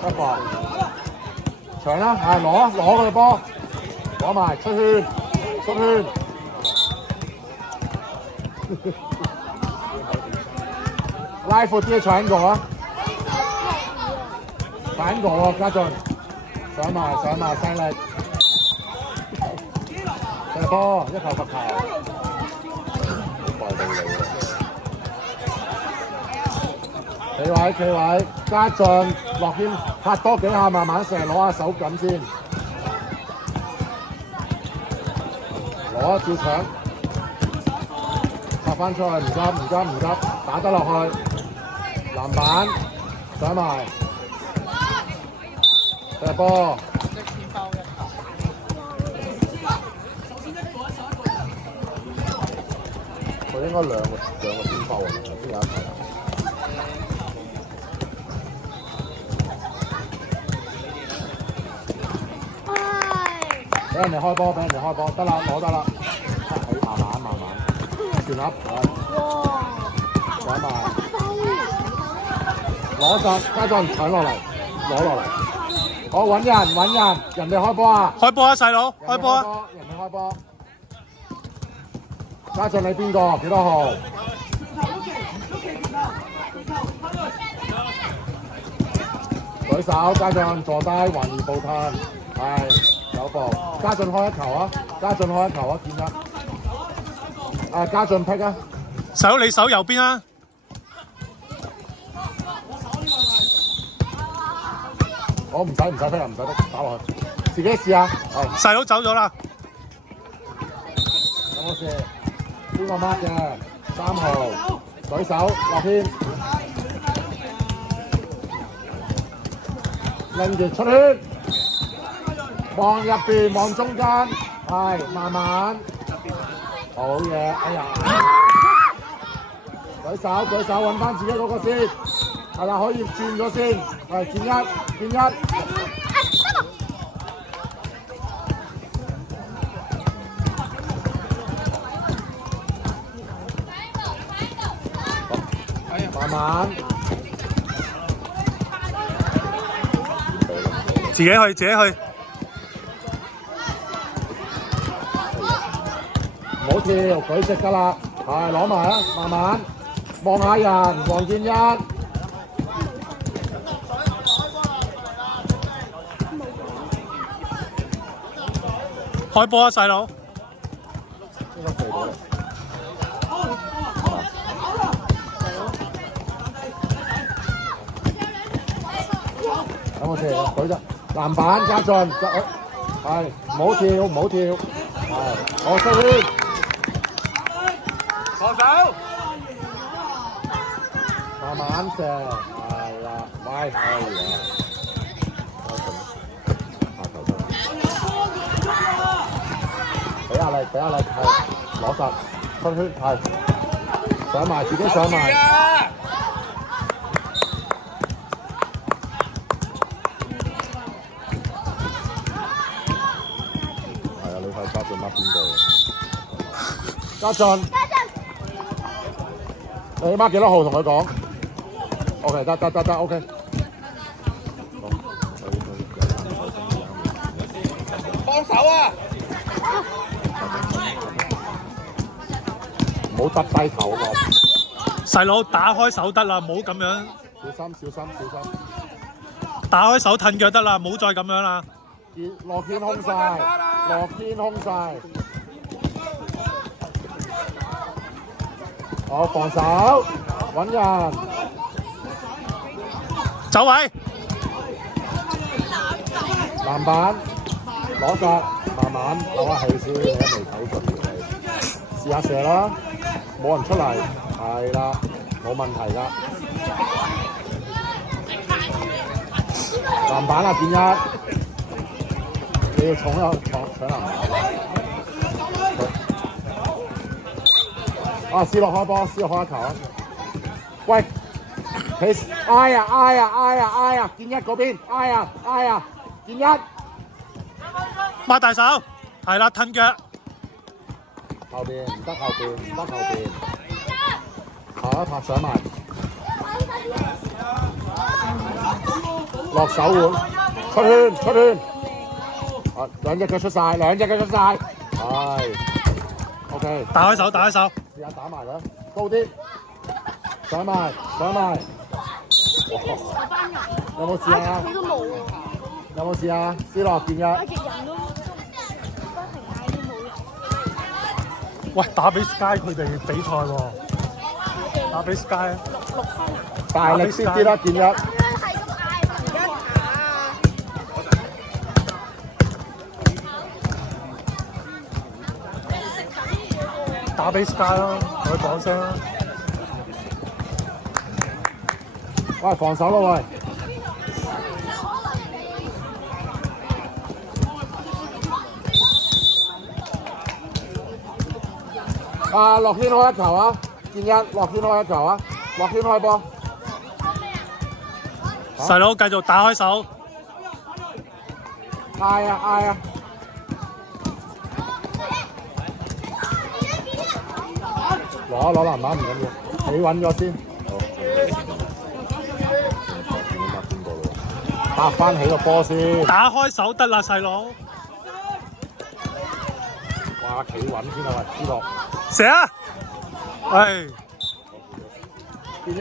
一個長啦，係攞佢個波，攞埋出圈，出圈。拉闊啲搶過啊！搶過喎，家俊上埋犀利，射波一球罰球，企位，家俊落圈拍多幾下，慢慢射，攞下手感先，攞照搶，拍翻出去，唔急，打得落去，籃板上埋。射波，佢應該兩個邊包喎，先有一球。俾人哋開波，得啦，攞得啦，佢慢慢，轉粒上埋，攞實，家俊搶落嚟，攞落嚟。好揾人，人哋開波啊！開波啊，細佬，開波啊！人哋開波。家俊你邊個？幾多號？舉手，家俊坐低，橫移步褪，係有步。家俊開一球啊！見一。家俊劈啊！細佬你手右邊啊！我唔使劈啊，唔使得打落去，自己試下。係。細佬走咗啦。有冇事？邊個 mark 嘅？3號，舉手落圈，拎住出圈，望入邊，望中間，係慢慢，好嘢！哎呀，舉手揾翻自己嗰個先，係啦，可以轉咗先，係轉一。慢慢，自己去，唔好跳，舉直得啦，係攞埋啊，慢慢望下人，黃建一，開波啊，細佬。有冇射？舉得籃板，家俊，係唔好跳，係我出圈，放手，慢慢射，係啦，喂，係啦，下球得，俾壓力，係攞實，出圈，係上埋，自己上埋。家俊乜邊個？家俊，你媽幾多號同佢講 ？OK， 得 ，OK。幫手啊！唔好耷低頭啊！細佬打開手得啦，唔好咁樣。小心！打開手褪腳得啦，唔好再咁樣啦。落天空晒，好防守，揾人，走位，籃板攞實，慢慢唞下氣先，你都未唞順條氣，試下射啦，冇人出嚟，係啦，冇問題㗎。籃板啊，建一。你要搶籃板。啊！斯洛開波，斯洛開一球啊！喂，挨啊！建一嗰邊，挨啊！建一，擘大手，係啦，褪腳。後邊唔得後邊，拍一拍上埋。落手腕，出圈出圈。啊，兩隻腳出晒，兩隻腳出晒。係 ，OK。打開手，打開手。試下打埋佢，高啲，上埋上埋。有冇試啊？佢都冇喎。有冇試啊？思樂見嘅。其實人都不停嗌都冇。喂，打俾 Sky 佢哋比賽喎，打俾 Sky 啊！6分啊！大力啲啲啦，見一。係咁嗌而家啊！打俾 Sky 咯，同佢講聲啦。喂，防守咯喂！啊，落圈開一球啊！建一落圈開一球啊！落圈開波。細佬繼續打開手。嗌啊嗌啊！攞籃板唔緊要，企穩咗先。搭翻起個波先。打開手得啦，細佬。哇，企穩先啊！喂，知道。射啊！唉，見一。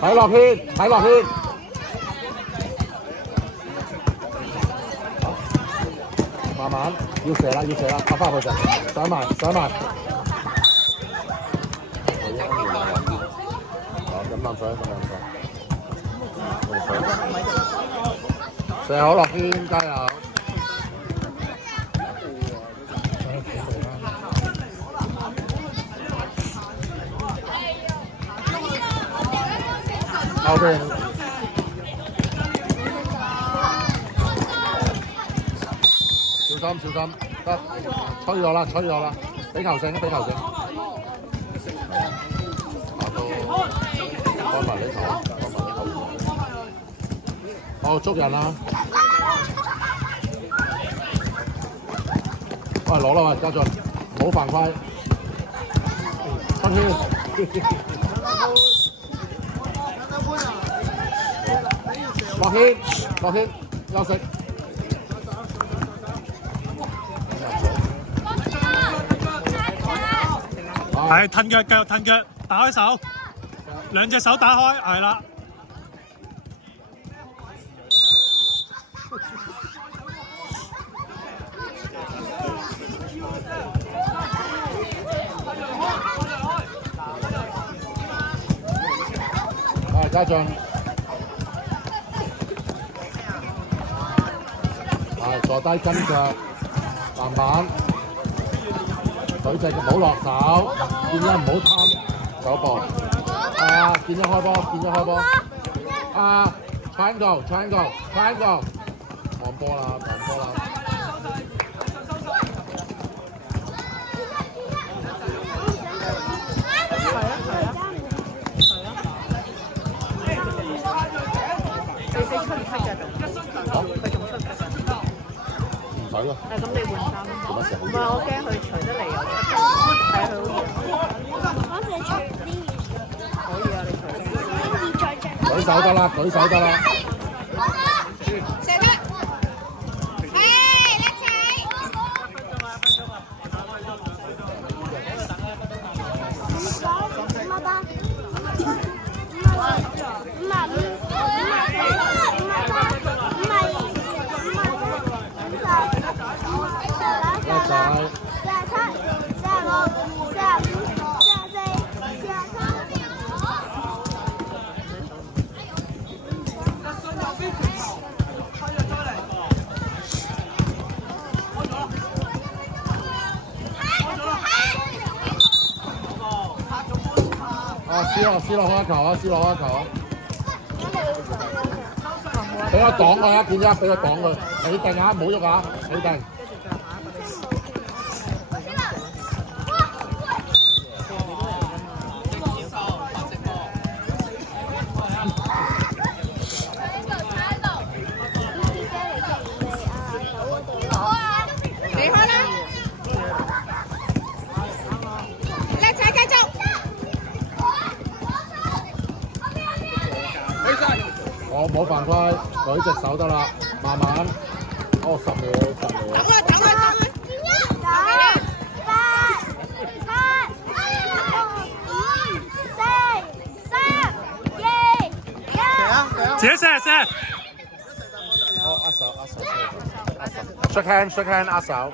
睇落圈。慢慢，要射啦，拍翻佢就上埋。飲啖水。射好落圈，加油！後邊小心，得吹咗啦，俾球證。開埋呢球。哦，捉人啦！喂，攞啦喂，家俊，唔好犯規。出圈。落圈，休息。係褪腳，繼續褪腳，打開手，兩隻手打開，係啦。家俊。坐低跟腳，籃板，舉隻唔好落手，見一唔好貪手部。見一開波。triangle，望波啦。你出唔出㗎？佢仲出㗎？唔使咯。咁你換衫。做乜成日？唔係，我驚佢除得嚟又出㗎。係佢好熱。我哋除啲可以啊，你除啲。舉手得啦。射得。叻仔。斯洛開球啊！俾我擋佢啊！建一，俾我擋佢。你定啊，唔好喐啊！你定。你開啦！叻仔繼續。我唔好犯規，舉隻手得啦，慢慢。哦，10秒，10秒。自己射。哦，握手，握手，握手。Shake hand，握手。